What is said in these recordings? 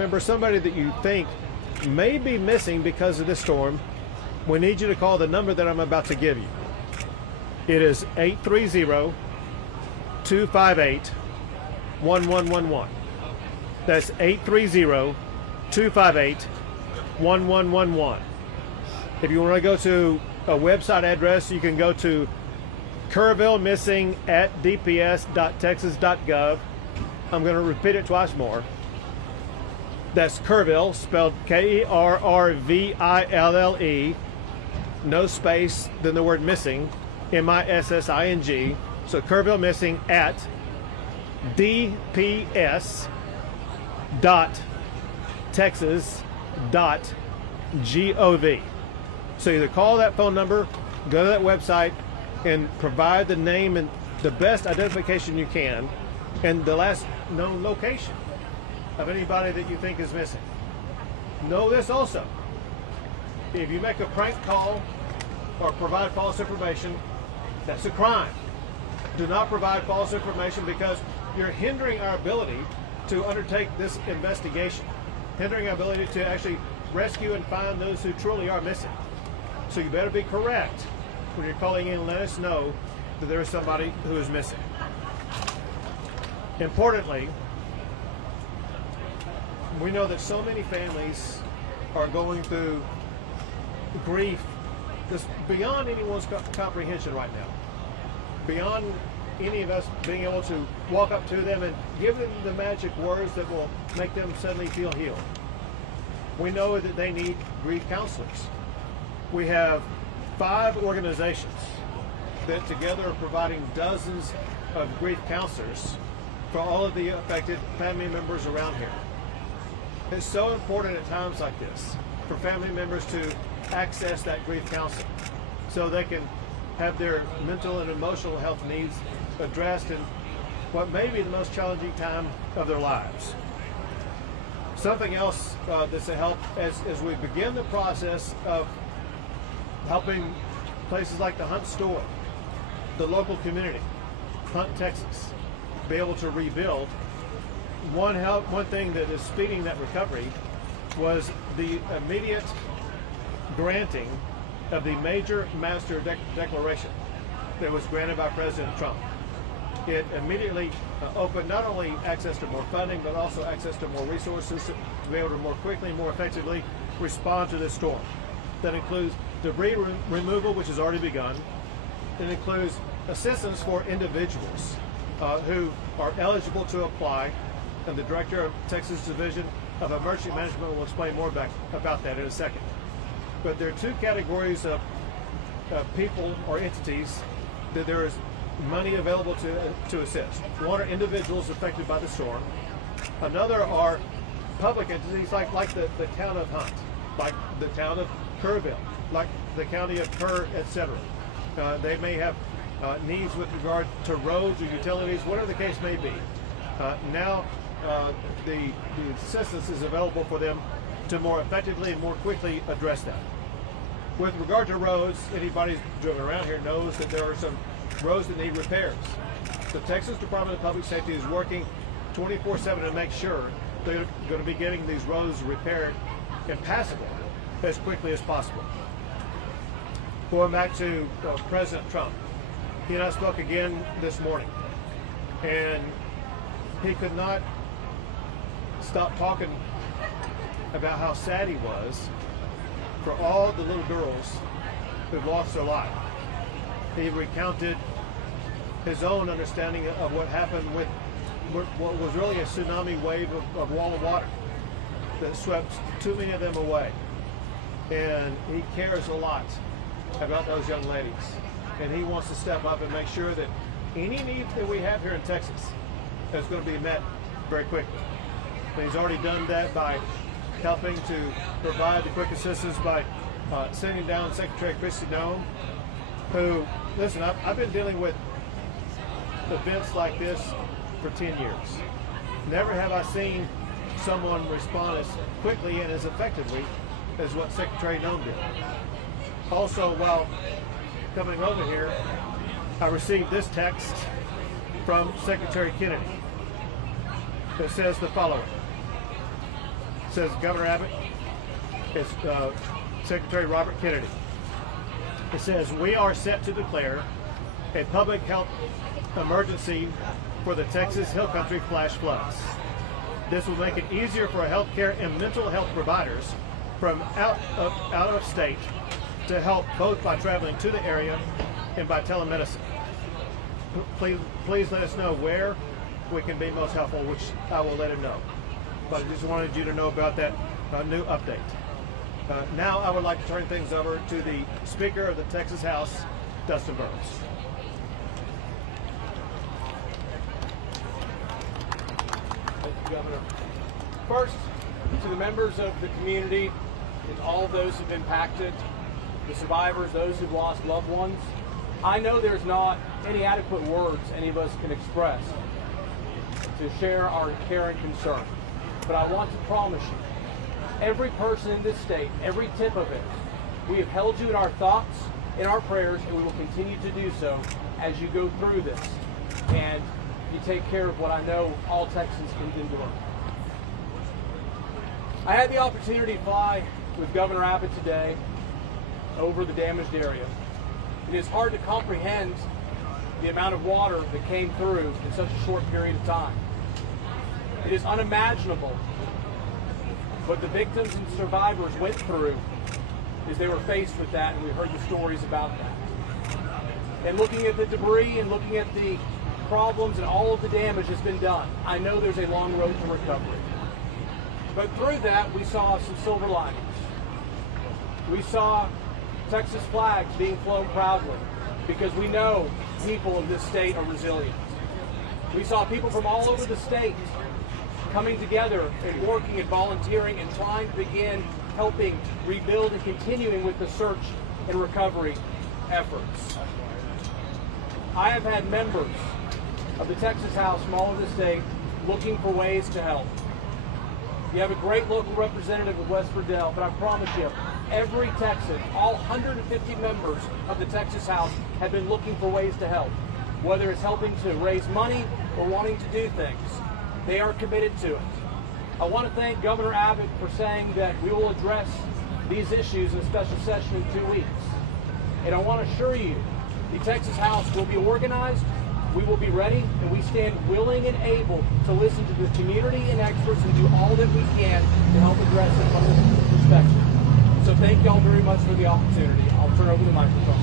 member, somebody that you think may be missing because of this storm, we need you to call the number that I'm about to give you. It is 830-258-1111. That's 830-258-1111. If you want to go to a website address, you can go to kerrville@dps.texas.gov. I'm going to repeat it twice more. That's Kerrville, spelled Kerrville, no space, then the word missing, MISSING. So Kerrville missing at dps.texas.gov. So either call that phone number, go to that website, and provide the name and the best identification you can, and the last known location of anybody that you think is missing. Know this also. If you make a prank call or provide false information, that's a crime. Do not provide false information, because you're hindering our ability to undertake this investigation, hindering our ability to actually rescue and find those who truly are missing. So you better be correct when you're calling in and let us know that there is somebody who is missing. Importantly, we know that so many families are going through grief that's beyond anyone's comprehension right now. Beyond any of us being able to walk up to them and give them the magic words that will make them suddenly feel healed. We know that they need grief counselors. We have 5 organizations that together are providing dozens of grief counselors for all of the affected family members around here. It's so important at times like this for family members to access that grief counseling so they can have their mental and emotional health needs addressed in what may be the most challenging time of their lives. Something else that's a help as we begin the process of helping places like the Hunt store, the local community, Hunt, Texas, be able to rebuild. One thing that is speeding that recovery was the immediate granting of the major master declaration that was granted by President Trump. It immediately opened not only access to more funding, but also access to more resources to be able to more quickly, more effectively respond to this storm. That includes debris removal, which has already begun. It includes assistance for individuals who are eligible to apply, and the Director of Texas Division of Emergency Management will explain more about that in a second. But there are 2 categories of people or entities that there is money available to assist. One are individuals affected by the storm. Another are public entities like the town of Hunt, like the town of Kerrville, like the county of Kerr, etc. They may have needs with regard to roads or utilities, whatever the case may be. Now the assistance is available for them to more effectively and more quickly address that. With regard to roads, anybody who's driven around here knows that there are some roads that need repairs. The Texas Department of Public Safety is working 24/7 to make sure they're going to be getting these roads repaired and passable as quickly as possible. Going back to President Trump, he and I spoke again this morning, and he could not stop talking about how sad he was for all the little girls who've lost their life. He recounted his own understanding of what happened with what was really a tsunami wave of wall of water that swept too many of them away. And he cares a lot about those young ladies. And he wants to step up and make sure that any need that we have here in Texas is going to be met very quickly. And he's already done that by helping to provide the quick assistance by sending down Secretary Christy Nome, who, listen, I've been dealing with events like this for 10 years. Never have I seen someone respond as quickly and as effectively as what Secretary Nome did. Also, while coming over here, I received this text from Secretary Kennedy that says the following: says Governor Abbott, it's Secretary Robert Kennedy. It says, we are set to declare a public health emergency for the Texas Hill Country flash floods. This will make it easier for healthcare and mental health providers from out of state to help both by traveling to the area and by telemedicine. Please let us know where we can be most helpful, which I will let him know. But I just wanted you to know about that new update. Now I would like to turn things over to the Speaker of the Texas House, Dustin Burns. Thank you, Governor. First, to the members of the community and all of those who've been impacted, the survivors, those who've lost loved ones, I know there's not any adequate words any of us can express to share our care and concern. But I want to promise you, every person in this state, every tip of it, we have held you in our thoughts, in our prayers, and we will continue to do so as you go through this. And you take care of what I know all Texans can endure. I had the opportunity to fly with Governor Abbott today over the damaged area. It is hard to comprehend the amount of water that came through in such a short period of time. It is unimaginable what the victims and survivors went through as they were faced with that, and we heard the stories about that. And looking at the debris and looking at the problems and all of the damage that's been done, I know there's a long road to recovery. But through that, we saw some silver linings. We saw Texas flags being flown proudly because we know people in this state are resilient. We saw people from all over the state coming together and working and volunteering and trying to begin helping rebuild and continuing with the search and recovery efforts. I have had members of the Texas House from all over the state looking for ways to help. You have a great local representative with West Verdell, but I promise you, every Texan, all 150 members of the Texas House have been looking for ways to help, whether it's helping to raise money or wanting to do things. They are committed to it. I want to thank Governor Abbott for saying that we will address these issues in a special session in 2 weeks. And I want to assure you, the Texas House will be organized, we will be ready, and we stand willing and able to listen to the community and experts and do all that we can to help address it from this perspective. So thank y'all very much for the opportunity. I'll turn over the microphone.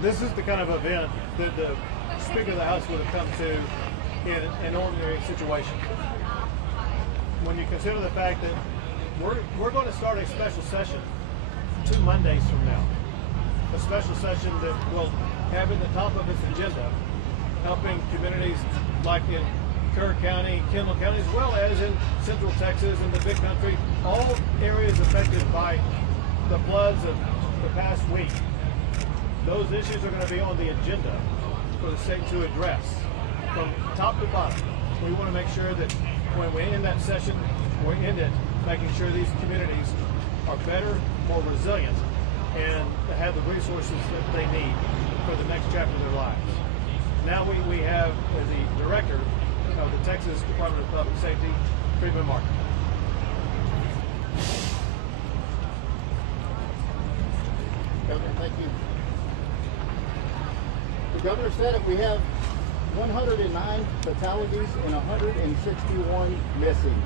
This is the kind of event that the Speaker of the House would have come to in an ordinary situation. When you consider the fact that we're going to start a special session 2 Mondays from now, a special session that will have in the top of its agenda helping communities like in Kerr County, Kendall County, as well as in Central Texas and the Big Country, all areas affected by the floods of the past week. Those issues are going to be on the agenda for the state to address from top to bottom. We want to make sure that when we end that session, we end it making sure these communities are better, more resilient, and have the resources that they need for the next chapter of their lives. Now we have the Director of the Texas Department of Public Safety, Freeman Martin. Governor, thank you. The Governor said that we have 109 fatalities and 161 missing.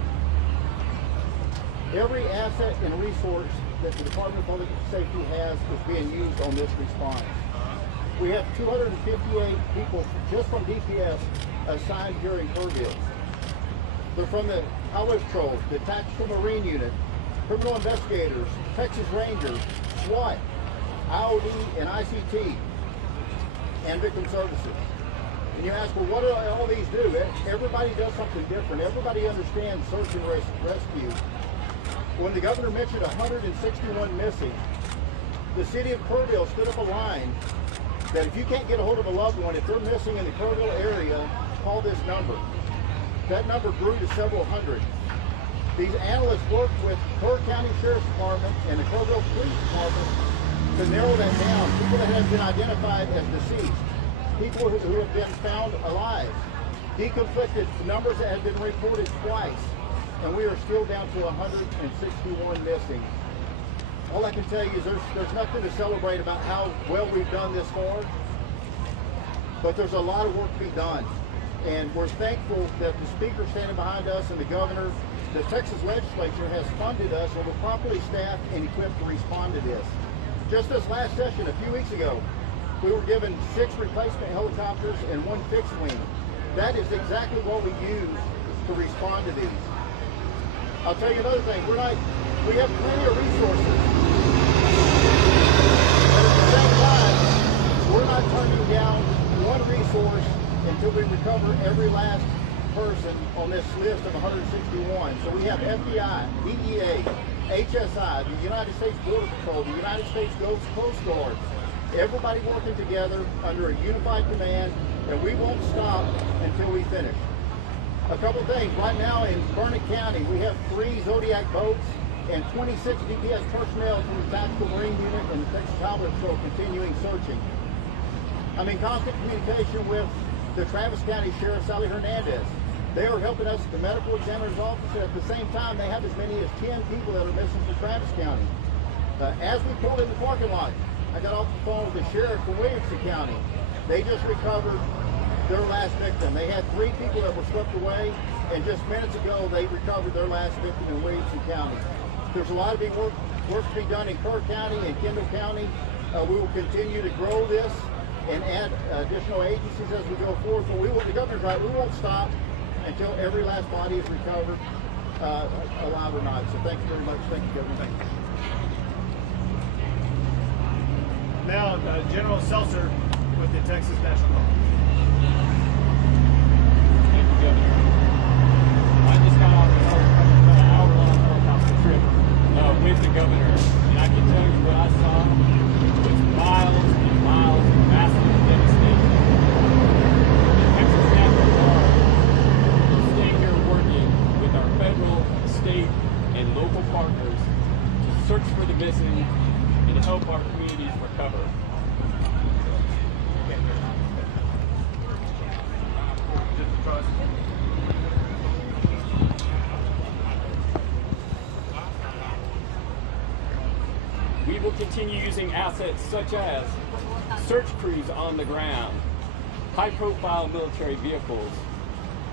Every asset and resource that the Department of Public Safety has is being used on this response. We have 258 people just from DPS assigned here in Kerrville. They're from the Highway Patrol, the Tactical Marine Unit, Criminal Investigators, Texas Rangers, SWAT, IOD and ICT, and Victim Services. And you ask, well, what do all these do? Everybody does something different. Everybody understands search and rescue. When the Governor mentioned 161 missing, the city of Kerrville stood up a line that if you can't get a hold of a loved one, if they're missing in the Kerrville area, call this number. That number grew to several hundred. These analysts worked with Kerr County Sheriff's Department and the Kerrville Police Department to narrow that down. People that have been identified as deceased. people who have been found alive. Deconflicted numbers that have been reported twice, and we are still down to 161 missing. All I can tell you is there's nothing to celebrate about how well we've done this far, but there's a lot of work to be done. And we're thankful that the speaker standing behind us and the governor, the Texas legislature has funded us and we're properly staffed and equipped to respond to this. Just this last session, a few weeks ago, we were given 6 replacement helicopters and 1 fixed wing. That is exactly what we use to respond to these. I'll tell you another thing, we have plenty of resources. But at the same time, we're not turning down one resource until we recover every last person on this list of 161. So we have FBI, DEA, HSI, the United States Border Patrol, the United States Coast Guard, everybody working together under a unified command, and we won't stop until we finish. A couple things. Right now in Kerr County, we have 3 Zodiac boats and 26 DPS personnel from the Tactical Marine Unit and the Texas Cavalry Patrol continuing searching. I'm in constant communication with the Travis County Sheriff, Sally Hernandez. They are helping us at the medical examiner's office, and at the same time, they have as many as 10 people that are missing from Travis County. As we pulled in the parking lot, I got off the phone with the sheriff from Williamson County. They just recovered their last victim. They had 3 people that were swept away, and just minutes ago, they recovered their last victim in Williamson County. There's a lot of work to be done in Kerr County and Kendall County. We will continue to grow this and add additional agencies as we go forward. But the governor's right, we won't stop until every last body is recovered, alive or not. So thank you very much. Thank you, Governor. Thank you. Now, General Seltzer with the Texas National Guard. Thank you, Governor. I just got off an hour-long helicopter trip with the governor, and I can tell you what I saw was miles and miles of massive devastation. The Texas National Guard is staying here working with our federal, state, and local partners to search for the missing and to help our communities recover. We will continue using assets such as search crews on the ground, high-profile military vehicles,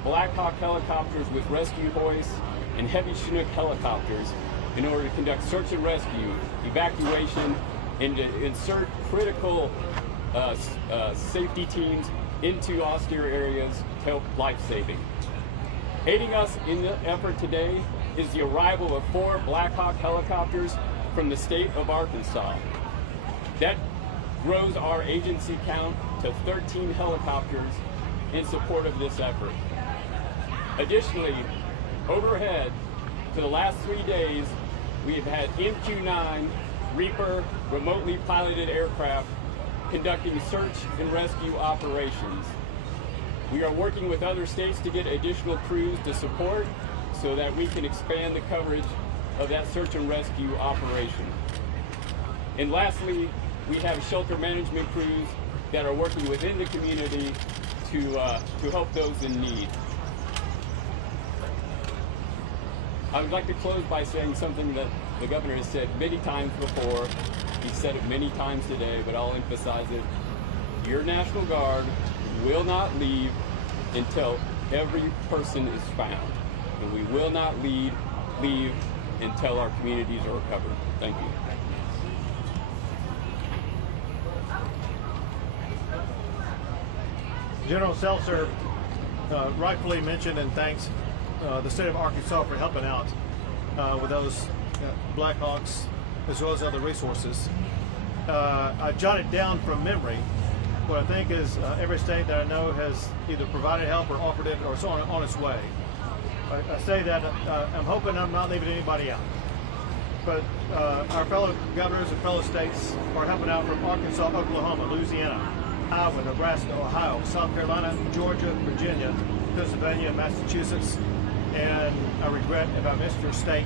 Black Hawk helicopters with rescue hoists, and heavy Chinook helicopters in order to conduct search and rescue, evacuation, and to insert critical safety teams into austere areas to help life-saving. Aiding us in the effort today is the arrival of 4 Black Hawk helicopters from the state of Arkansas. That grows our agency count to 13 helicopters in support of this effort. Additionally, overhead for the last 3 days, we have had MQ-9 Reaper remotely piloted aircraft conducting search and rescue operations. We are working with other states to get additional crews to support so that we can expand the coverage of that search and rescue operation. And lastly, we have shelter management crews that are working within the community to help those in need. I would like to close by saying something that the governor has said many times before. He said it many times today, but I'll emphasize it. Your National Guard will not leave until every person is found. And we will not leave until our communities are recovered. Thank you. General Seltzer rightfully mentioned and thanks the state of Arkansas for helping out with those Black Hawks as well as other resources. I jotted down from memory what I think is every state that I know has either provided help or offered it or it's on its way. I say that I'm hoping I'm not leaving anybody out. But our fellow governors and fellow states are helping out from Arkansas, Oklahoma, Louisiana, Iowa, Nebraska, Ohio, South Carolina, Georgia, Virginia, Pennsylvania, Massachusetts, and I regret if I missed your state.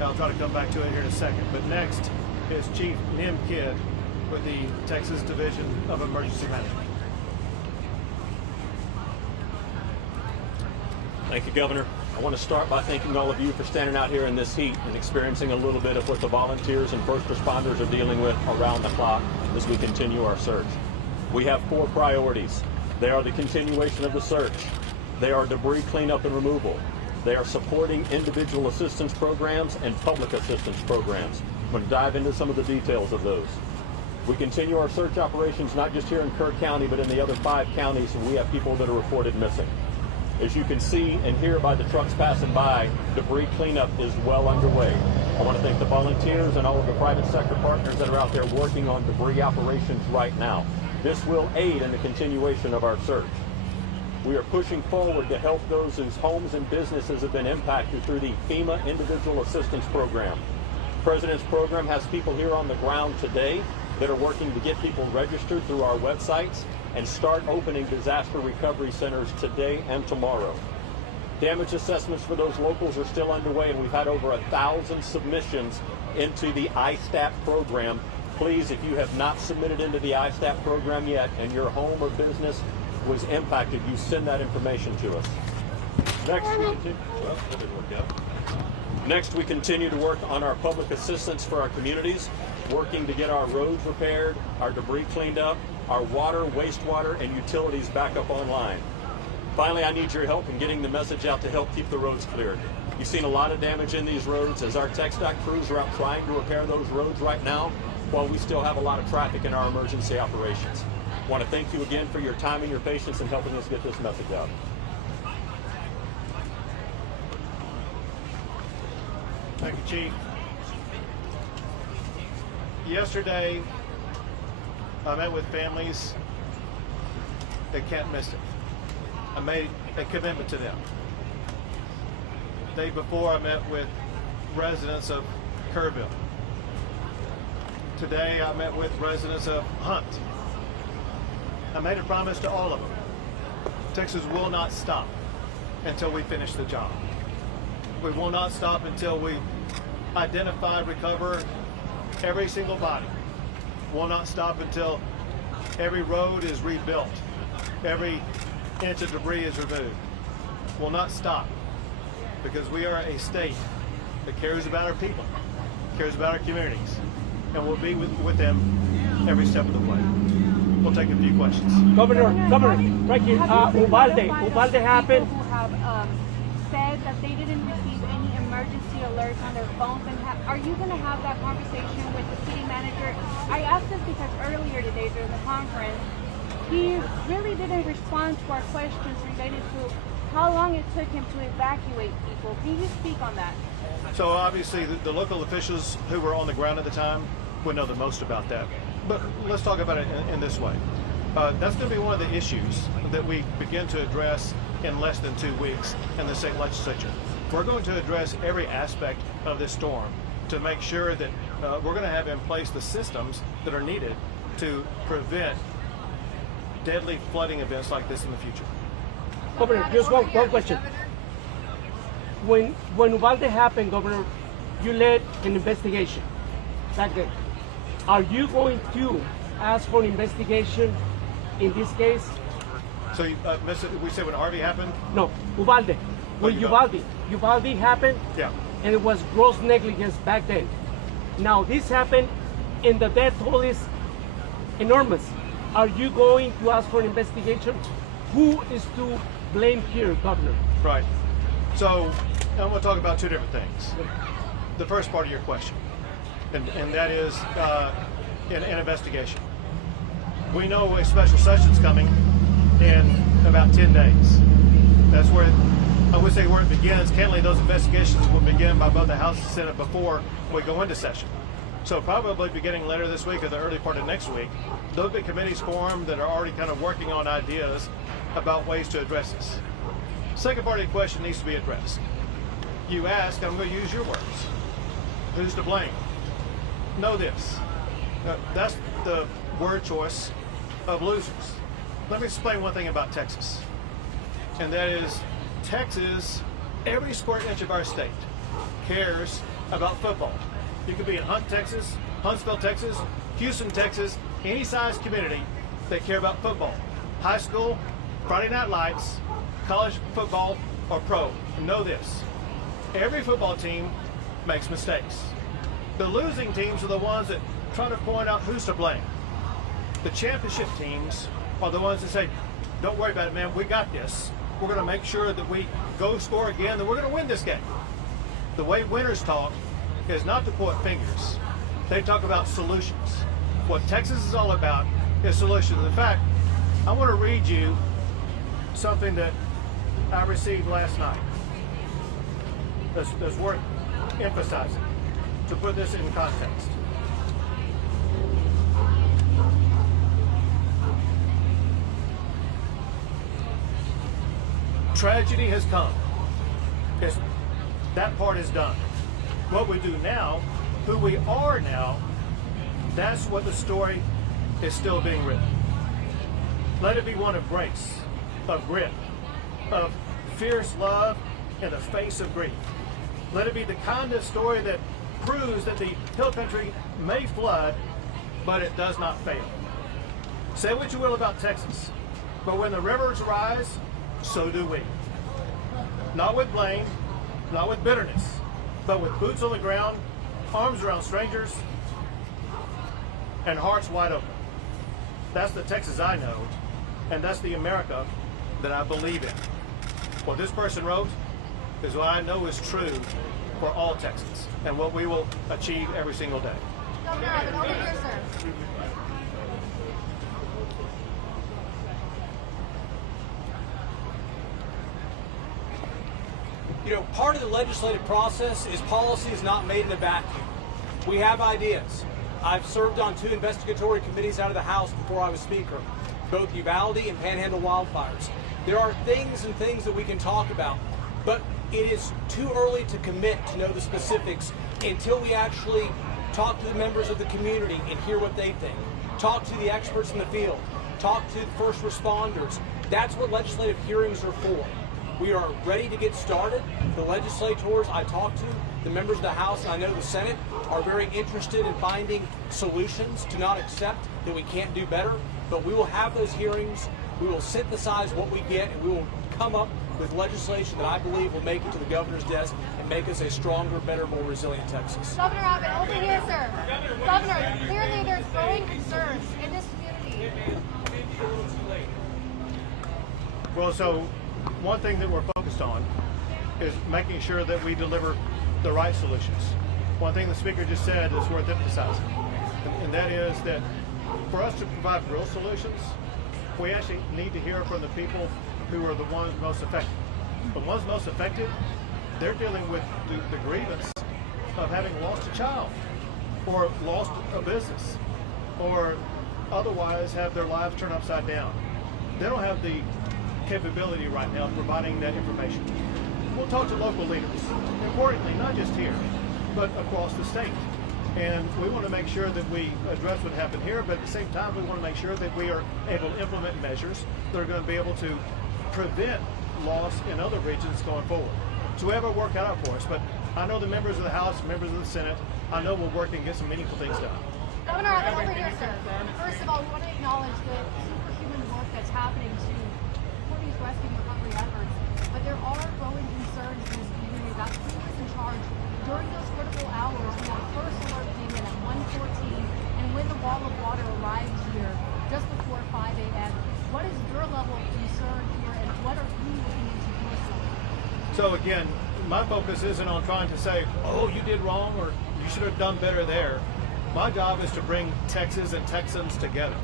I'll try to come back to it here in a second. But next is Chief Nim Kidd with the Texas Division of Emergency Management. Thank you, Governor. I want to start by thanking all of you for standing out here in this heat and experiencing a little bit of what the volunteers and first responders are dealing with around the clock as we continue our search. We have 4 priorities. They are the continuation of the search. They are debris cleanup and removal. They are supporting individual assistance programs and public assistance programs. I'm going to dive into some of the details of those. We continue our search operations not just here in Kerr County, but in the other 5 counties, and we have people that are reported missing. As you can see and hear by the trucks passing by, debris cleanup is well underway. I want to thank the volunteers and all of the private sector partners that are out there working on debris operations right now. This will aid in the continuation of our search. We are pushing forward to help those whose homes and businesses have been impacted through the FEMA Individual Assistance Program. The President's program has people here on the ground today that are working to get people registered through our websites and start opening disaster recovery centers today and tomorrow. Damage assessments for those locals are still underway, and we've had over 1,000 submissions into the ISTAT program. Please, if you have not submitted into the ISTAT program yet and your home or business was impacted, you send that information to us. Next, we continue to work on our public assistance for our communities, working to get our roads repaired, our debris cleaned up, our water, wastewater, and utilities back up online. Finally, I need your help in getting the message out to help keep the roads cleared. You've seen a lot of damage in these roads as our TxDOT crews are out trying to repair those roads right now, while we still have a lot of traffic in our emergency operations. I want to thank you again for your time and your patience in helping us get this message out. Thank you, Chief. Yesterday, I met with families that can't miss it. I made a commitment to them. The day before, I met with residents of Kerrville. Today, I met with residents of Hunt. I made a promise to all of them. Texas will not stop until we finish the job. We will not stop until we identify, recover every single body. We'll not stop until every road is rebuilt, every inch of debris is removed. We'll not stop because we are a state that cares about our people, cares about our communities, and we'll be with them every step of the way. We'll take a few questions. Governor, right here. Uvalde happened. Who have said that they didn't receive any emergency alerts on their phones, and are you going to have that conversation with the city manager? I asked this because earlier today during the conference, he really didn't respond to our questions related to how long it took him to evacuate people. Can you speak on that? So obviously the local officials who were on the ground at the time would know the most about that. But let's talk about it in this way. That's going to be one of the issues that we begin to address in less than 2 weeks in the state legislature. We're going to address every aspect of this storm to make sure that we're going to have in place the systems that are needed to prevent deadly flooding events like this in the future. Governor, just one question. When Uvalde happened, Governor, you led an investigation back then. Are you going to ask for an investigation in this case? So we said when Harvey happened? No, Uvalde. When Uvalde happened, yeah, and it was gross negligence back then. Now this happened, and the death toll is enormous. Are you going to ask for an investigation? Who is to blame here, Governor? Right. So I want to talk about 2 different things. The first part of your question, and that is an investigation. We know a special session's coming in about 10 days. That's where, I would say where it begins. Candidly, those investigations will begin by both the House and Senate before we go into session. So probably beginning later this week or the early part of next week, there'll be committees formed that are already kind of working on ideas about ways to address this. Second part of the question needs to be addressed. You ask, I'm going to use your words, who's to blame? Know this. That's the word choice of losers. Let me explain one thing about Texas. And that is, Texas, every square inch of our state, cares about football. You could be in Hunt, Texas, Huntsville, Texas, Houston, Texas, any size community that care about football. High school, Friday night lights, college football, or pro know this. Every football team makes mistakes. The losing teams are the ones that try to point out who's to blame. The championship teams are the ones that say, don't worry about it, man, we got this. We're going to make sure that we go score again, and we're going to win this game. The way winners talk is not to point fingers. They talk about solutions. What Texas is all about is solutions. In fact, I want to read you something that I received last night that's worth emphasizing to put this in context. Tragedy has come. That part is done. What we do now, who we are now, that's what the story is still being written. Let it be one of grace, of grit, of fierce love in the face of grief. Let it be the kind of story that proves that the hill country may flood, but it does not fail. Say what you will about Texas, but when the rivers rise, so do we. Not with blame, not with bitterness, but with boots on the ground, arms around strangers, and hearts wide open. That's the Texas I know, and that's the America that I believe in. What this person wrote is what I know is true for all Texans, and what we will achieve every single day. Governor Abbott, over here, sir. You know, part of the legislative process is policy is not made in a vacuum. We have ideas. I've served on 2 investigatory committees out of the House before I was Speaker, both Uvalde and Panhandle wildfires. There are things that we can talk about, but it is too early to commit to know the specifics until we actually talk to the members of the community and hear what they think. Talk to the experts in the field. Talk to the first responders. That's what legislative hearings are for. We are ready to get started. The legislators I talked to, the members of the House, and I know the Senate, are very interested in finding solutions to not accept that we can't do better. But we will have those hearings. We will synthesize what we get, and we will come up with legislation that I believe will make it to the governor's desk and make us a stronger, better, more resilient Texas. Governor Abbott, over here, sir. Governor, clearly there's growing concerns in this community. Well, so one thing that we're focused on is making sure that we deliver the right solutions. One thing the speaker just said is worth emphasizing, and that is that for us to provide real solutions, we actually need to hear from the people who are the ones most affected. The ones most affected, they're dealing with the grievance of having lost a child, or lost a business, or otherwise have their lives turned upside down. They don't have the capability right now of providing that information. We'll talk to local leaders, importantly, not just here, but across the state. And we want to make sure that we address what happened here, but at the same time, we want to make sure that we are able to implement measures that are going to be able to prevent loss in other regions going forward. So we have our work cut out for us, but I know the members of the House, members of the Senate, I know we'll work and get some meaningful things done. Governor Abbott, over here, sir. First of all, we want to acknowledge the superhuman work that's happening to support these rescue and recovery efforts, but there are growing concerns in this community about who is in charge. During those critical hours, when the first alert came in at 1:14, and when the wall of water arrived here just before 5 a.m., what is your level of concern here, and what are you looking into personally? So again, my focus isn't on trying to say, oh, you did wrong, or you should have done better there. My job is to bring Texas and Texans together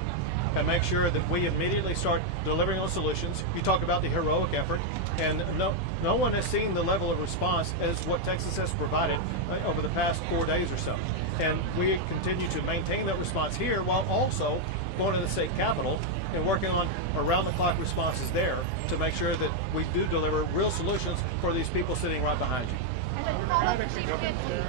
and make sure that we immediately start delivering on solutions. You talk about the heroic effort, and no one has seen the level of response as what Texas has provided over the past 4 days or so. And we continue to maintain that response here while also going to the state capitol and working on around-the-clock responses there to make sure that we do deliver real solutions for these people sitting right behind you. And then follow the chief again, please.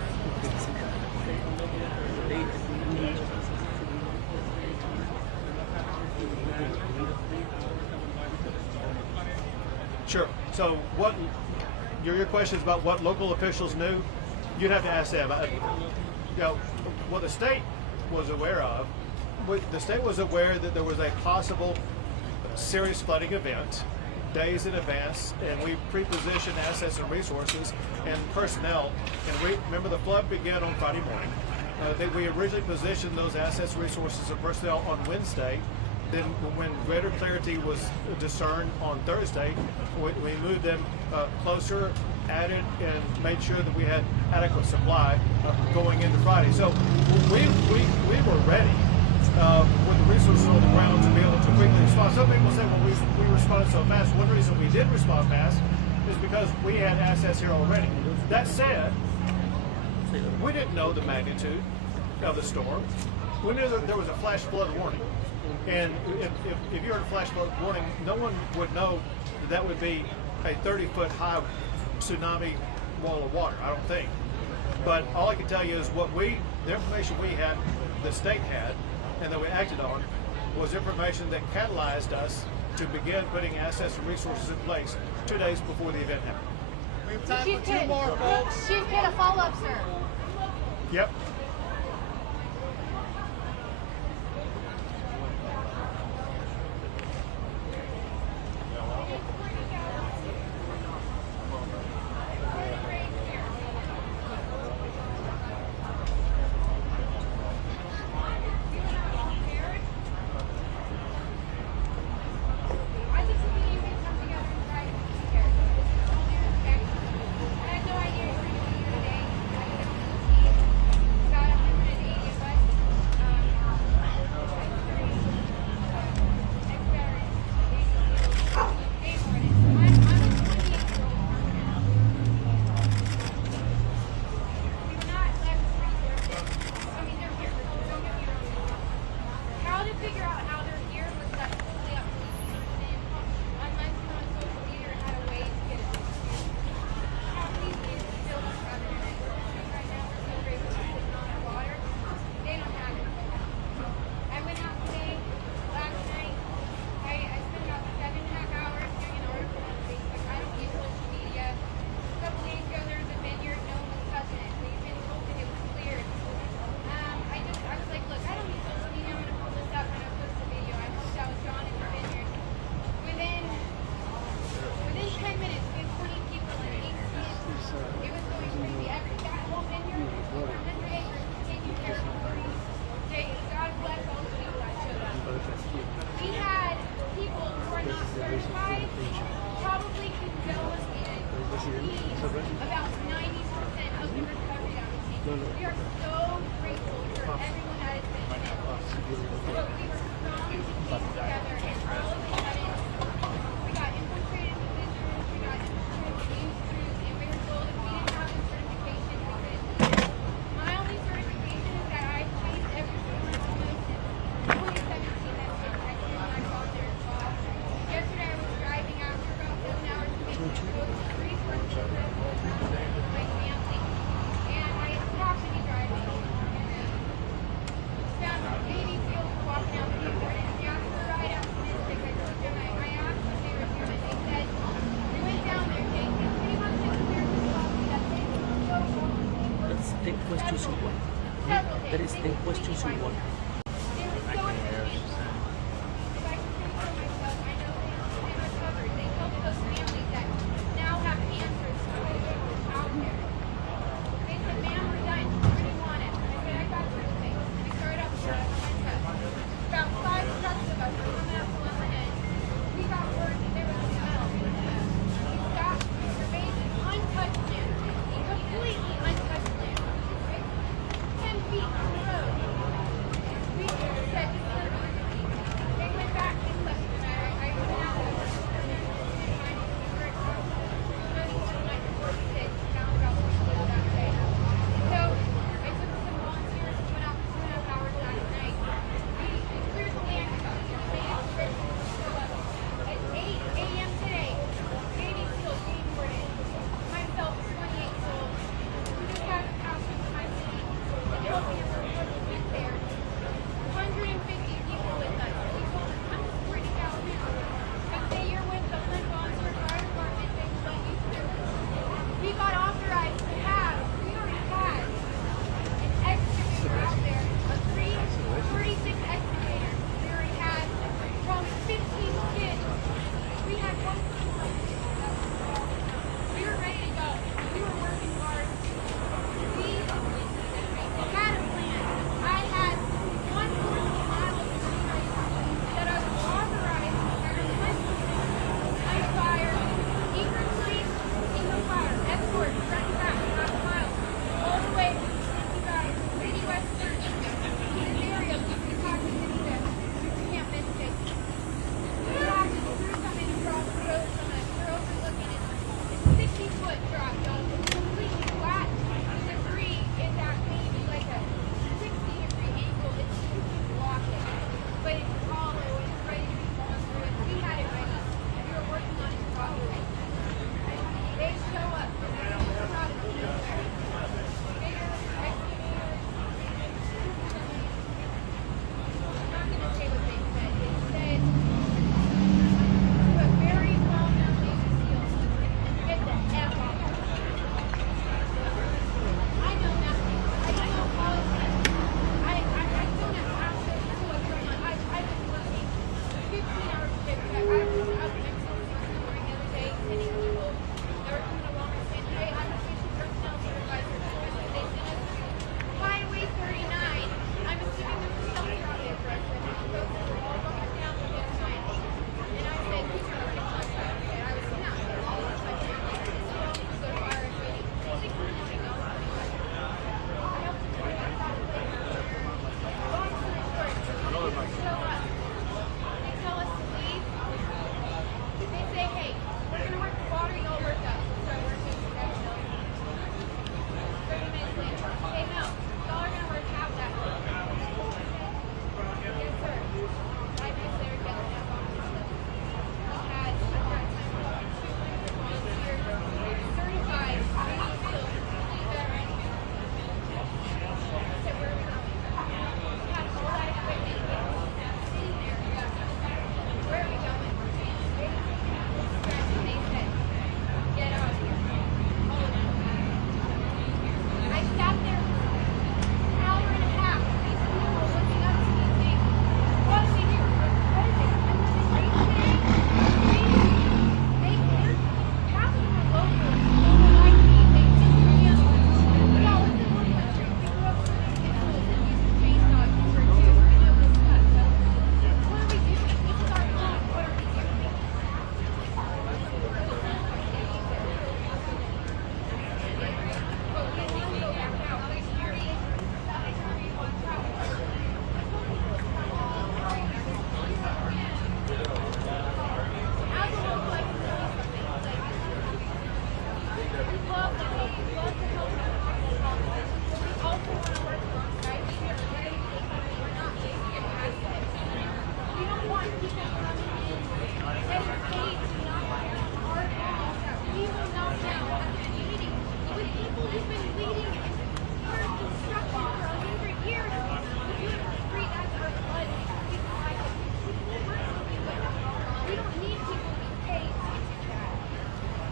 Sure. So what your question is about what local officials knew? You'd have to ask them. You know, what the state was aware of, the state was aware that there was a possible serious flooding event days in advance, and we pre-position assets and resources and personnel. And we remember the flood began on Friday morning. We originally positioned those assets, resources, and personnel on Wednesday. Then when greater clarity was discerned on Thursday, we moved them closer, added, and made sure that we had adequate supply going into Friday. So we were ready with the resources on the ground to be able to quickly respond. Some people say, well, we responded so fast. One reason we did respond fast is because we had assets here already. That said, we didn't know the magnitude of the storm. We knew that there was a flash flood warning. And if you're in a flash flood warning, no one would know that would be a 30-foot high tsunami wall of water, I don't think. But all I can tell you is the information we had, the state had, and that we acted on, was information that catalyzed us to begin putting assets and resources in place 2 days before the event happened. We have time for 2 more, folks. Chief, get a follow-up, sir. Yep. That is 10 questions in one.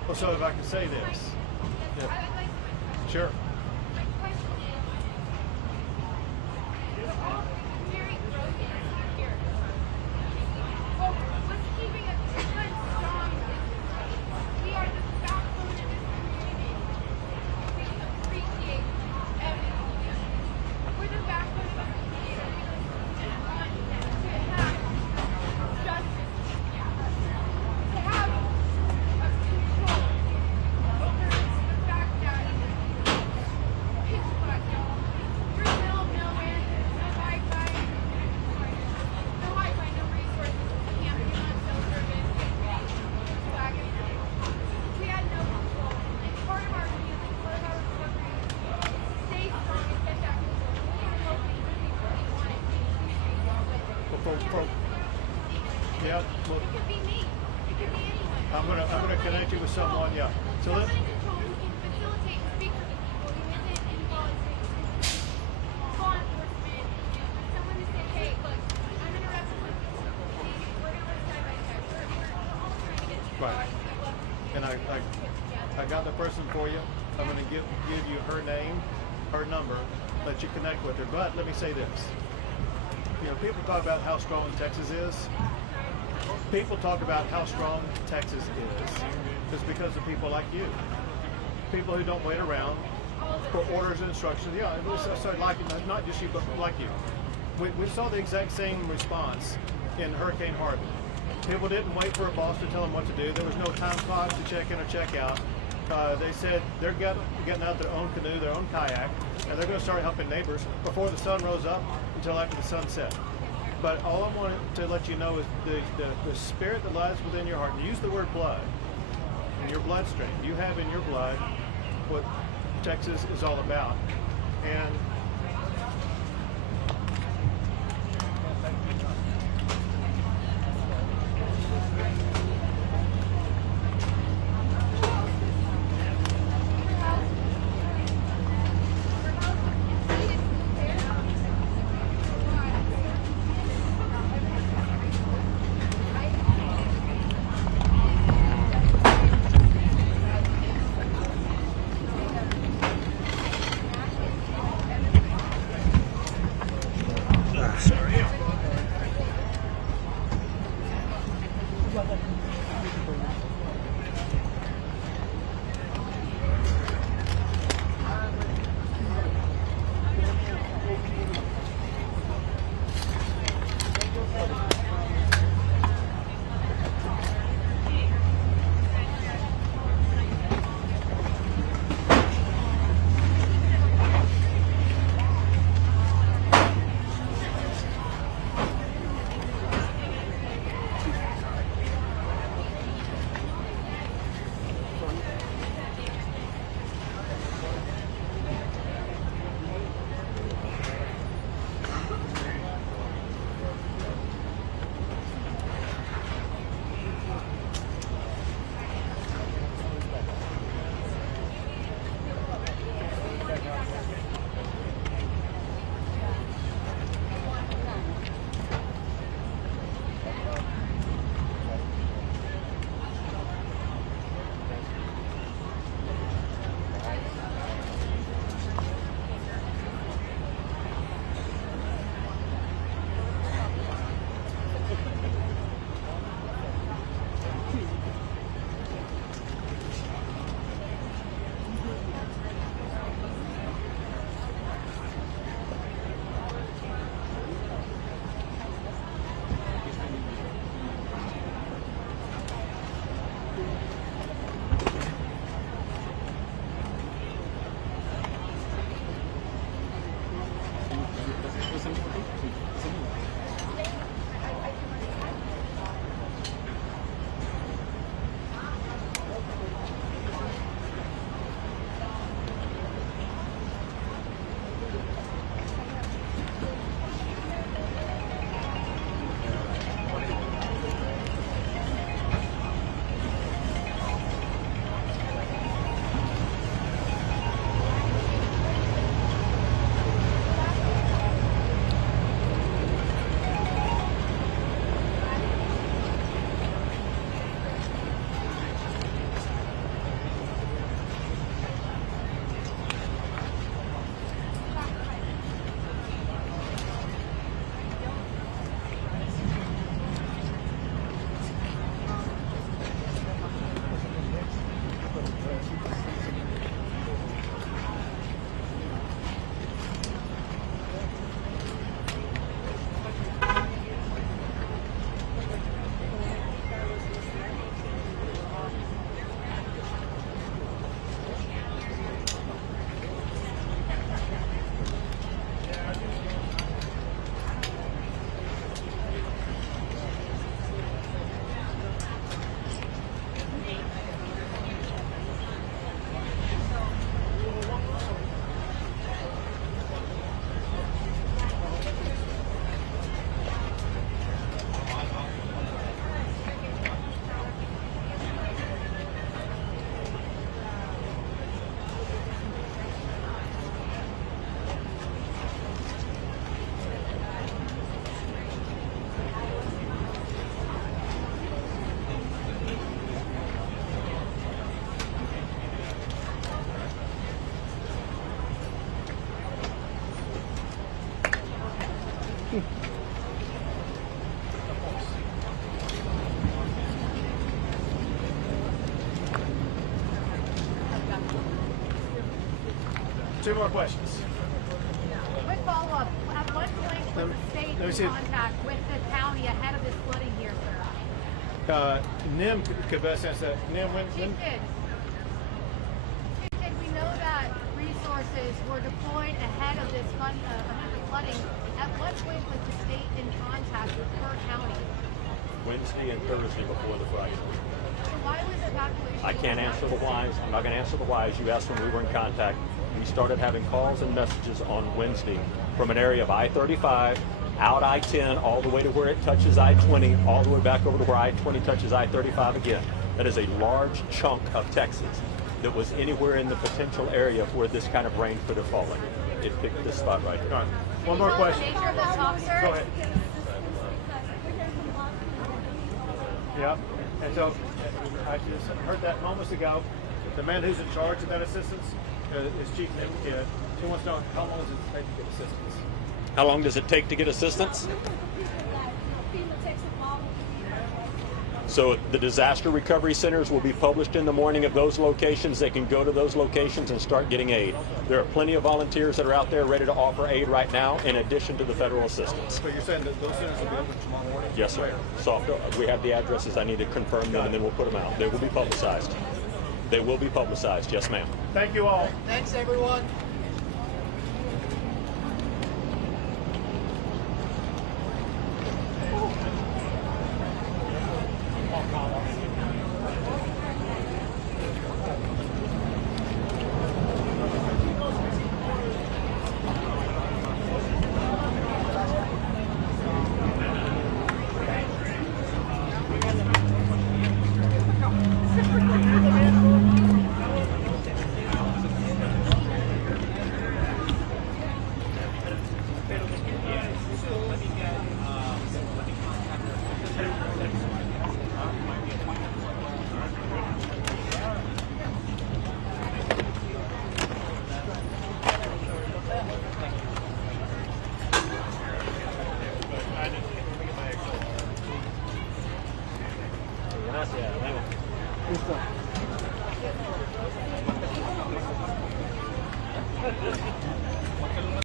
Well, so if I can say this. Yeah. Sure. Yeah, well, It could be me. It could be anyone. I'm gonna connect you with someone. Yeah. So let. Someone in control who can facilitate and speak for the people who isn't involved in law enforcement. Someone to say, hey, look, I'm gonna represent these people. We're gonna work side by side. We're all trying to get to the Right. And I got the person for you. I'm going to give you her name, her number, let you connect with her. But let me say this. You know, people talk about how strong Texas is. People talk about how strong Texas is just because of people like you. People who don't wait around for orders and instructions. Yeah, so like, not just you, but like you. We saw the exact same response in Hurricane Harvey. People didn't wait for a boss to tell them what to do. There was no time clock to check in or check out. They said they're getting out their own canoe, their own kayak, and they're going to start helping neighbors before the sun rose up until after the sun set. But all I wanted to let you know is the spirit that lies within your heart. And use the word blood in your bloodstream. You have in your blood what Texas is all about. And 2 more questions. Quick follow-up. At what point was the state in contact with the county ahead of this flooding here, sir? Nim could best answer that. Nim, when Chief did we know that resources were deployed ahead of this ahead of the flooding? At what point was the state in contact with Kerr County? Wednesday and Thursday before the Friday. So why was evacuation? I can't answer the whys. I'm not going to answer the whys. You asked when we were in contact. We started having calls and messages on Wednesday from an area of I-35, out I-10, all the way to where it touches I-20, all the way back over to where I-20 touches I-35 again. That is a large chunk of Texas that was anywhere in the potential area where this kind of rain could have fallen. It picked this spot right here. All right. One more question. The nature of the top, sir? Go ahead. Yep. And so, I just heard that moments ago. The man who's in charge of that assistance is Chief Nim Kidd. He wants to know how long does it take to get assistance? How long does it take to get assistance? So the disaster recovery centers will be published in the morning of those locations. They can go to those locations and start getting aid. There are plenty of volunteers that are out there ready to offer aid right now, in addition to the federal assistance. So you're saying that those centers will be open tomorrow morning? Yes, sir. We have the addresses. I need to confirm them, and then we'll put them out. They will be publicized. They will be publicized. Yes, ma'am. Thank you all. Thanks, everyone.